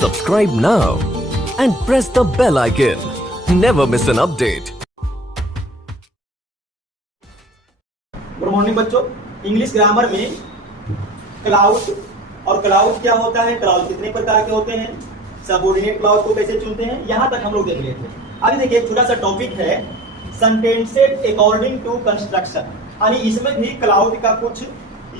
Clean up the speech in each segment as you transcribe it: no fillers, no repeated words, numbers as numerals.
Subscribe now and press the bell icon. Never miss an update. Good morning बच्चों। English grammar में cloud और cloud क्या होता है, क्लाउड कितने प्रकार के होते हैं, सबऑर्डिनेट क्लाउड को कैसे चुनते हैं, यहाँ तक हम लोग देख लेते हैं। अभी देखिए छोटा सा टॉपिक है सेंटेंसेस अकॉर्डिंग टू कंस्ट्रक्शन, यानी इसमें भी क्लाउड का कुछ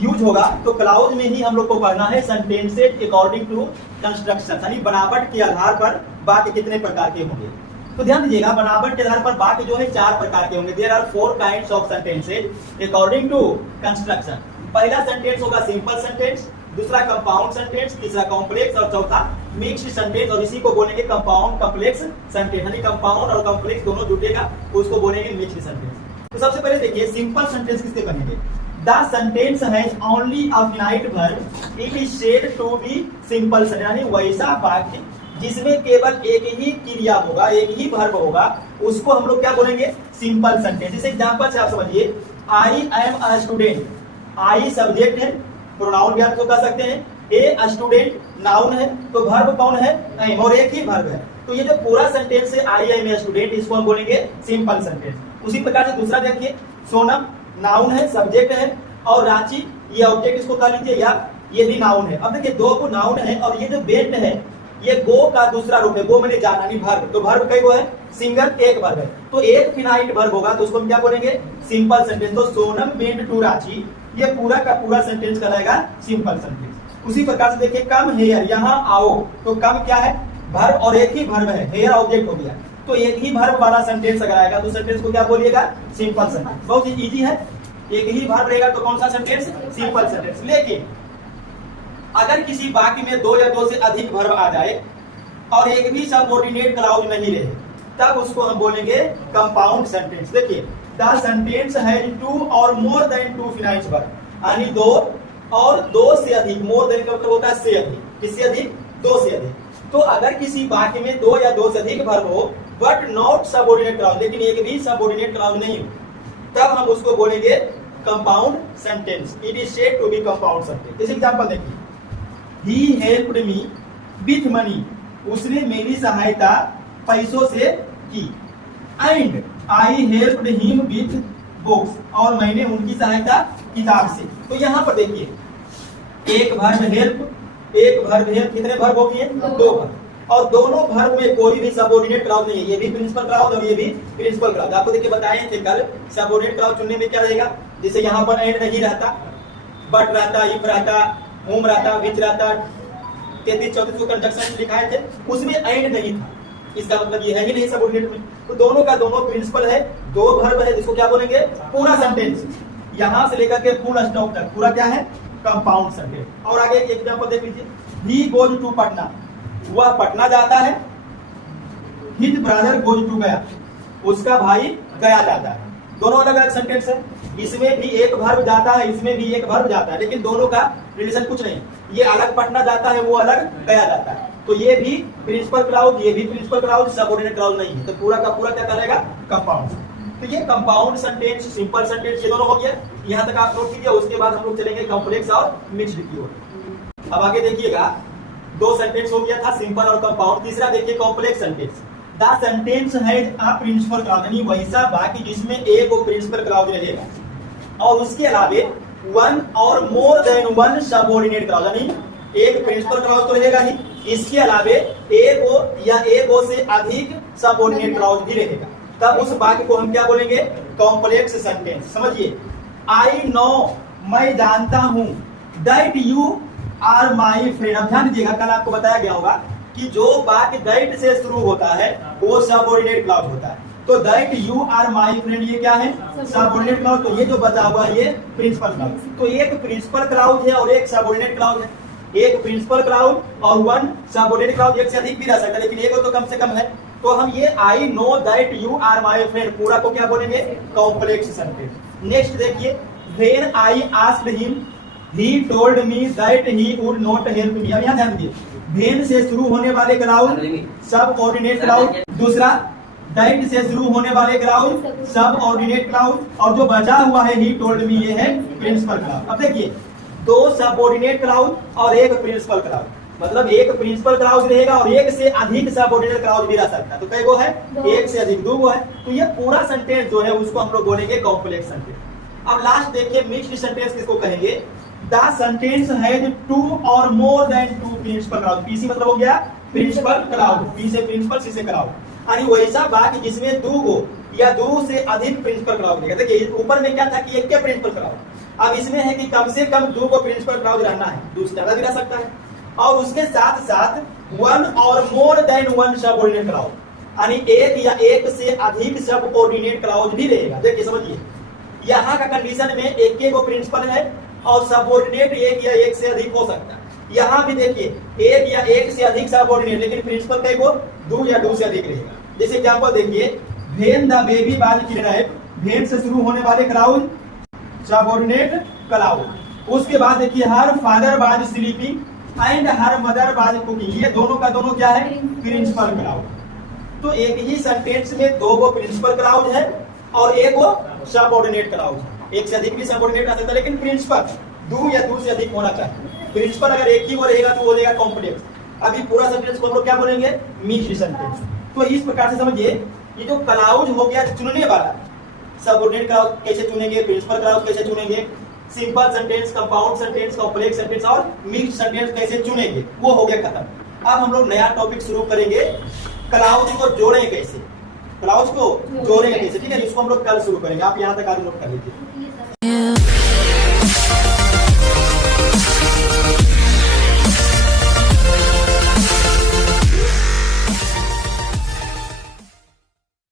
यूज होगा। तो क्लाउड में ही हम लोग को पढ़ना है सेंटेंसेस अकॉर्डिंग टू कंस्ट्रक्शन, यानी बनावट के आधार पर वाक्य कितने प्रकार के होंगे। तो ध्यान दीजिएगा, बनावट के आधार पर वाक्य जो है 4 प्रकार के होंगे। There are 4 kinds of sentences according to construction. पहला सेंटेंस होगा सिंपल सेंटेंस, दूसरा कंपाउंड सेंटेंस, तीसरा कॉम्प्लेक्स और चौथा मिक्स्ड सेंटेंस, और इसी को बोलेंगे कंपाउंड कॉम्प्लेक्स सेंटेंस, यानी कंपाउंड और कॉम्प्लेक्स दोनों जुटेगा, उसको बोलेंगे मिक्स्ड सेंटेंस। तो सबसे पहले देखिए सिंपल सेंटेंस किसके बनेंगे। The sentence has only a finite verb, it is said to be simple sentence, यानी वैसा वाक्य जिसमें केवल एक ही क्रिया होगा, एक ही वर्ब होगा, उसको हम लोग क्या बोलेंगे, सिंपल सेंटेंस। जैसे एग्जांपल से आप समझिए, I am a student, I subject है, प्रोनाउन भी आप तो कर सकते हैं, ए स्टूडेंट नाउन है, तो वर्ब कौन है, एम, और एक ही वर्ब है। तो ये जो पूरा सेंटेंस है आई एम ए स्टूडेंट, इसको हम बोलेंगे सिंपल सेंटेंस। उसी प्रकार से दूसरा देखिए, सोनम नाउन है, सब्जेक्ट है, और रांची ये ऑब्जेक्ट, इसको कह लीजिए, या ये भी नाउन है। अब देखिए दो को नाउन है, और ये जो बेंट है ये गो का दूसरा रूप है, गो मैंने जाना नहीं वर्ब, तो वर्ब कई गो है, सिंगल एक वर्ब है, तो एक फिनाइट वर्ब होगा, तो उसको हम क्या बोलेंगे, सिंपल सेंटेंस। तो सोनम वेंट टू रांची, ये पूरा का पूरा सेंटेंस कहलाएगा सिंपल सेंटेंस। उसी प्रकार से देखिए कम हेयर, यहाँ आओ, तो कम क्या है, वर्ब, और एक ही वर्ब है, हेयर ऑब्जेक्ट हो गया, तो एक ही वर्ब वाला सेंटेंस अगर आएगा तो सेंटेंस को क्या बोलिएगा, सिंपल सेंटेंस। बहुत ही इजी है, एक ही वर्ब रहेगा तो कौन सा सेंटेंस, सिंपल सेंटेंस। लेकिन अगर किसी वाक्य में 2 या 2 से अधिक वर्ब आ जाए और एक भी सबऑर्डिनेट क्लाउज नहीं रहे, तब उसको हम बोलेंगे कंपाउंड सेंटेंस। देखिए द सेंटेंस हैज 2 और मोर देन 2 फिनाइट वर्ब, यानी 2 और 2 से अधिक, मोर देन का मतलब होता है से अधिक, किससे अधिक, 2 से अधिक। तो अगर किसी वाक्य में 2 या 2 से अधिक वर्ब हो बट नॉट सबऑर्डिनेट क्लाउज, लेकिन एक भी सबऑर्डिनेट क्लाउज नहीं हो, तब हम उसको बोलेंगे compound sentence. It is said to be compound sentence. इस एग्जांपल देखिए, He helped me with money, उसने मेरी सहायता पैसों से की, and I helped him with books, और मैंने उनकी सहायता किताब से। तो यहाँ पर देखिए एक वर्ब हेल्प, एक वर्ब हेल्प, कितने वर्ब हो गए, 2 वर्ब, और दोनों वर्ब में कोई भी सबऑर्डिनेट क्लाउज नहीं है, ये भी प्रिंसिपल क्लाउज और ये भी प्रिंसिपल क्लाउज। आपको देखिए बताए थे कल, सबऑर्डिनेट क्लाउज चुनने में क्या रहेगा, जैसे यहाँ पर एंड नहीं रहता, बट रहता, इफ रहता, होम रहता, विच रहता, 33-34 को कंजक्शन लिखाए थे, उसमें एंड नहीं था, इसका मतलब ये है ही नहीं सबऑर्डिनेट में। तो दोनों का दोनों प्रिंसिपल है, 2 वर्ब है, जिसको क्या बोलेंगे, पूरा सेंटेंस, यहां से लेकर के फुल स्टॉप तक पूरा क्या है, कंपाउंड सेंटेंस। और आगे एक एग्जांपल देख लीजिए, ही गोज टू पटना, वह पटना जाता है, हिज ब्रदर गोज टू गया, उसका भाई गया जाता है। दोनों अलग अलग सेंटेंस है, इसमें भी एक वर्ब जाता है, इसमें भी एक वर्ब जाता है, लेकिन दोनों का रिलेशन कुछ नहीं, ये अलग पटना जाता है, वो अलग गया जाता है। तो ये भी प्रिंसिपल क्लाउज, ये भी प्रिंसिपल क्लाउज, सबऑर्डिनेट क्लाउज नहीं है, तो पूरा का पूरा क्या करेगा, कंपाउंड। तो ये कंपाउंड सेंटेंस, सिंपल सेंटेंस, ये दोनों हो गया, यहाँ तक आप नोट कीजिए। उसके बाद हम लोग चलेंगे कॉम्प्लेक्स और मिक्स्ड की ओर। अब आगे देखिएगा, 2 सेंटेंस हो गया था, सिंपल और कंपाउंड। तीसरा देखिए complex sentence. The sentence has a principal clause, यानी वैसा वाक्य जिसमें एक प्रिंसिपल क्लाउज रहेगा और उसके अलावे 1 और मोर देन 1 सबऑर्डिनेट क्लाउज, यानी एक प्रिंसिपल क्लाउज तो रहेगा ही, इसके अलावे एक या एक से अधिक सबऑर्डिनेट क्लाउज भी रहेगा, तब उस वाक्य को हम क्या बोलेंगे, कॉम्प्लेक्स सेंटेंस। समझिए, आई नो, मैं जानता हूं, that you are my friend. अब ध्यान दीजिएगा, कल आपको बताया गया होगा कि जो वाक्य दैट से शुरू होता है वो सबऑर्डिनेट क्लाउज होता है। तो that you are my friend, ये क्या है, सबऑर्डिनेट क्लाउज। तो ये जो बचा हुआ है ये प्रिंसिपल क्लाउज। तो एक प्रिंसिपल क्लाउज है और एक सबऑर्डिनेट क्लाउज है, एक प्रिंसिपल क्लाउज और 1 सबऑर्डिनेट क्लाउज, एक से अधिक भी रह सकता है, लेकिन एक तो कम से कम है। तो हम ये I know that you are my friend पूरा को क्या बोलेंगे, कॉम्प्लेक्स सेंटेंस। नेक्स्ट देखिए, when I asked him, he told me that he would not help me। अब यहाँ ध्यान दीजिए, व्हेन से शुरू होने वाले क्लाउज सबऑर्डिनेट क्लाउज, दूसरा दैट से शुरू होने वाले क्लाउज सबऑर्डिनेट क्लाउज, और जो बचा हुआ है he told me, ये है प्रिंसिपल क्लाउज। अब देखिए 2 सबऑर्डिनेट क्लाउज और 1 प्रिंसिपल क्लाउज, मतलब एक प्रिंसिपल क्लाउज रहेगा और एक से अधिक सबऑर्डिनेट क्लाउज भी रह सकता है। तो कई गो है? एक से अधिक, 2 गो है। तो ये पूरा सेंटेंस जो है उसको हम लोग बोलेंगे कॉम्प्लेक्स सेंटेंस। अब लास्ट देखिए मिक्स्ड सेंटेंस किसको कहेंगे? द सेंटेंस हैज 2 और more than 2 principal clause. PC मतलब हो गया प्रिंसिपल क्लाउज, पी से प्रिंसिपल, सी से क्लाउज। यानी वैसा बात जिसमें 2 गो या 2 से अधिक प्रिंसिपल क्लाउज रहेगा। देखिए ऊपर में क्या था कि एक क्या प्रिंसिपल क्लाउज, अब इसमें है कि कम से कम 2 को प्रिंसिपल क्लाउज रहना है, 2 से ज्यादा भी रह सकता है। और उसके साथ साथ 1 और मोर देन 1 सबऑर्डिनेट क्लाउज, यानी एक या एक से अधिक सबऑर्डिनेट क्लाउज भी रहेगा। देखिए समझिए, यहाँ का कंडीशन में एक को प्रिंसिपल है और सबऑर्डिनेट एक या एक से अधिक हो सकता है। यहाँ भी देखिए एक या एक से अधिक सबऑर्डिनेट, लेकिन प्रिंसिपल कई को 2 या 2 से अधिक रहेगा। जैसे एग्जांपल देखिए, when the baby was kidnapped, when से शुरू होने वाले क्लाउज सबऑर्डिनेट क्लाउज। उसके बाद देखिए her father was sleeping and her mother was cooking, ये दोनों का दोनों क्या है? Principal clause. तो एक ही सेंटेंस में 2 को प्रिंसिपल क्लाउज है और एक को सबऑर्डिनेट क्लाउज है। एक से अधिक भी सबऑर्डिनेट आ सकता है, लेकिन प्रिंसिपल 2 या 2 से अधिक होना चाहिए। प्रिंसिपल अगर एक ही वो रहेगा तो वो रहेगा कॉम्प्लेक्स। अभी पूरा सेंटेंस को हम लोग क्या बोलेंगे? Mixed sentence. तो इस प्रकार से समझिए, ये जो क्लाउज हो गया चुनने वाला, सबऑर्डिनेट क्लाउज कैसे चुनेंगे, प्रिंसिपल क्लाउज कैसे चुनेंगे, simple sentence, compound sentence, complex sentence और मिक्स्ड सेंटेंस कैसे चुनेंगे, वो हो गया खत्म। अब हम लोग नया टॉपिक शुरू करेंगे, क्लाउज को जोड़े कैसे, क्लाउज को जोड़े कैसे। ठीक है, इसको हम लोग कल शुरू करेंगे। आप यहाँ तक आज नोट कर लीजिए।